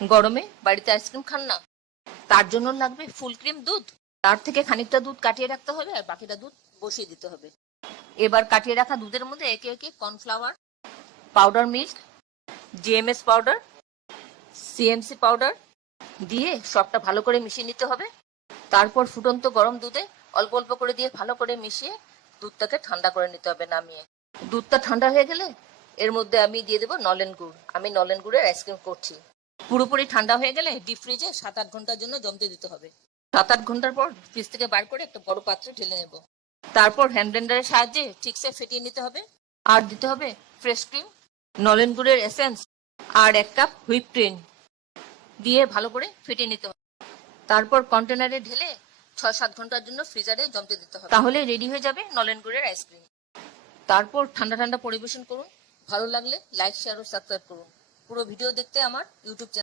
গরমে বাড়িতে আইসক্রিম খান না, তার জন্য লাগবে ফুল ক্রিম দুধ। তার থেকে খানিকটা দুধ কাটিয়ে রাখতে হবে আর বাকিটা দুধ বসিয়ে দিতে হবে। এবার কাটিয়ে রাখা দুধের মধ্যে একে একে cornflour, powder milk, GMS powder, CMC powder দিয়ে সবটা ভালো করে মিশিয়ে নিতে হবে। তারপর ফুটন্ত গরম দুধে অল্প অল্প করে দিয়ে ভালো করে মিশিয়ে দুধটাকে ঠান্ডা করে নিতে হবে নামিয়ে। দুধটা ঠান্ডা হয়ে গেলে এর মধ্যে আমি দিয়ে দেবো নলেন গুড়। আমি নলেন গুড়ের আইসক্রিম করছি। পুরোপুরি ঠান্ডা হয়ে গেলে ডিপ ফ্রিজে 7-8 ঘন্টার জন্য জমতে দিতে হবে। 7-8 ঘন্টার পর ফ্রিজ থেকে বার করে একটা বড় পাত্রে ঢেলে নেব। তারপর হ্যান্ড ব্লেন্ডারের সাহায্যে ঠিকসে ফেটিয়ে নিতে হবে। আর দিতে হবে ফ্রেশ ক্রিম, নলেন গুড়ের এসেন্স আর 1 কাপ হুইপ ক্রিম দিয়ে ভালো করে ফেটিয়ে নিতে হবে। তারপর কন্টেনারে ঢেলে 6-7 ঘন্টার জন্য ফ্রিজারে জমতে দিতে হবে। তাহলে রেডি হয়ে যাবে নলেন গুড়ের আইসক্রিম। তারপর ঠান্ডা ঠান্ডা পরিবেশন করুন। ভালো লাগলে লাইক, শেয়ার ও সাবস্ক্রাইব করুন। পুরো ভিডিও দেখতে আমার ইউটিউব চ্যানেল